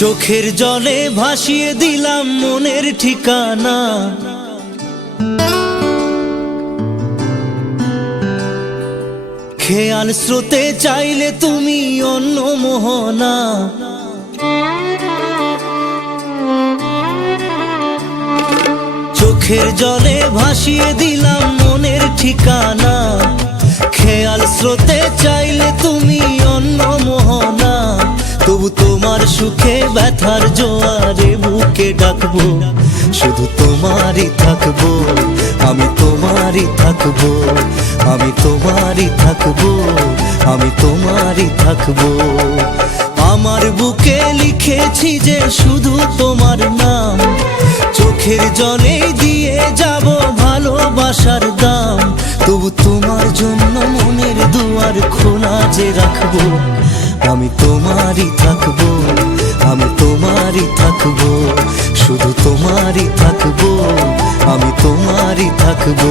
চোখের জলে ভাসিয়ে দিলাম মনের ঠিকানা। খেয়াল স্রোতে চাইলে তুমি অন্য মোহনা। চোখের জলে ভাসিয়ে দিলাম মনের ঠিকানা। খেয়াল স্রোতে চাইলে তুমি অন্য মোহনা। তবু তোমার সুখে ব্যথার জোয়ারে বুকে ডাকবো, শুধু তোমারই থাকবো, আমি তোমারই থাকবো, আমি তোমারই থাকবো, আমি তোমারই থাকবো। আমার বুকে লিখেছি যে শুধু তোমার নাম, চোখের জলে দিয়ে যাব ভালোবাসার দাম। তবু তোমার জন্য মনের দুয়ার খোলা যে রাখবো, আমি তোমারই থাকবো, আমি তোমারই থাকবো, শুধু তোমারই থাকবো, আমি তোমারই থাকবো।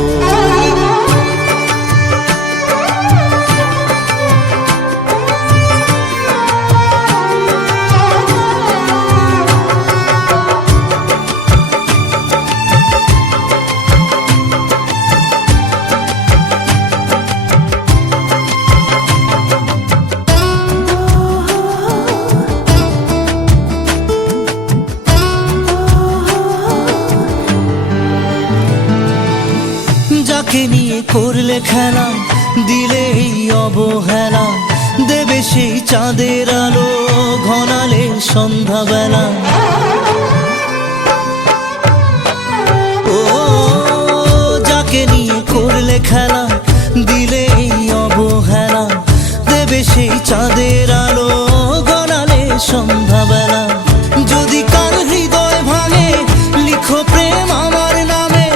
যাকে নিয়ে করলে খেলা, দিলে এই অবহেলা, দেবে সেই চাঁদের আলো ঘনালে সন্ধ্যাবেলা। ও যাকে নিয়ে করলে খেলা, দিলে এই অবহেলা, দেবে সেই চাঁদের আলো ঘনালে সন্ধ্যাবেলা। যদি কার হৃদয় ভাঙে লিখো প্রেম আমার নামে,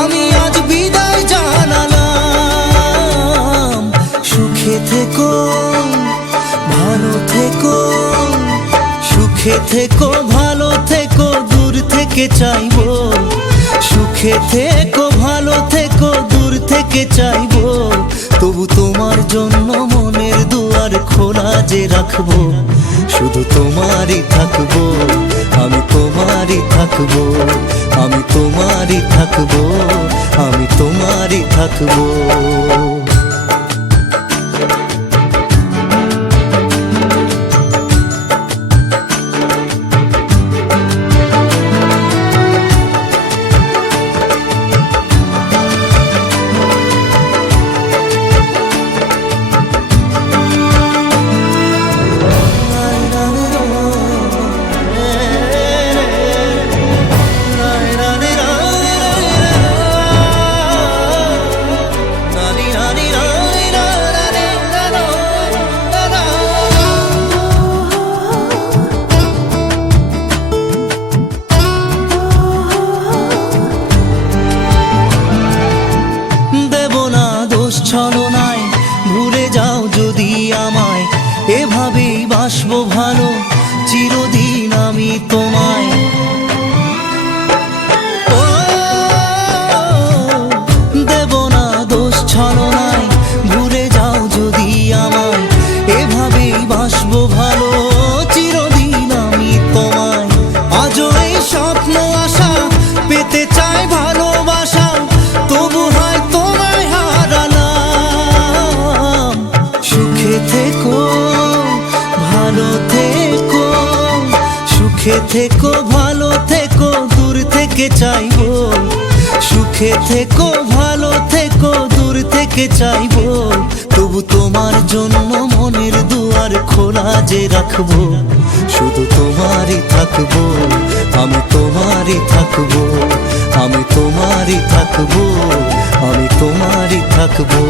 আমি আজ বিদায় জানালাম। সুখে থেকো ভালো থেকো, সুখে থেকো ভালো থেকো, দূর থেকে চাইবো। সুখে থেকো ভালো থেকো, দূর থেকে চাইবো। তবু তোমার জন্য মনের দুয়ার খোলা যে রাখবো, শুধু তোমারই থাকবো, আমি তোমারই থাকবো, আমি তোমারই থাকবো, আমি তোমারই থাকবো। ছলনায় ভুলে যাও যদি আমায়, এভাবেই বাসবো ভালো চিরদিন আমি তোমায়। ও দেব না দোষ ছলনায়, ভুলে যাও যদি আমায়, এভাবেই বাসবো ভালো চিরদিন আমি তোমায়। আজও এই স্বপ্ন আশা পেতে চাই ভালোবাসা, তবু হয় তোমায় হারালাম। সুখে থেকো ভালো থেকো, সুখে থেকো ভালো থেকো, দূর থেকে চাইবো। সুখে থেকো ভালো থেকো, দূর থেকে চাইবো। তবু তোমার জন্য মনের দুয়ার খোলা যে রাখবো, শুধু তোমারই থাকবো, আমি তোমারই থাকবো, আমি তোমারই থাকবো, আমি তোমারই থাকবো।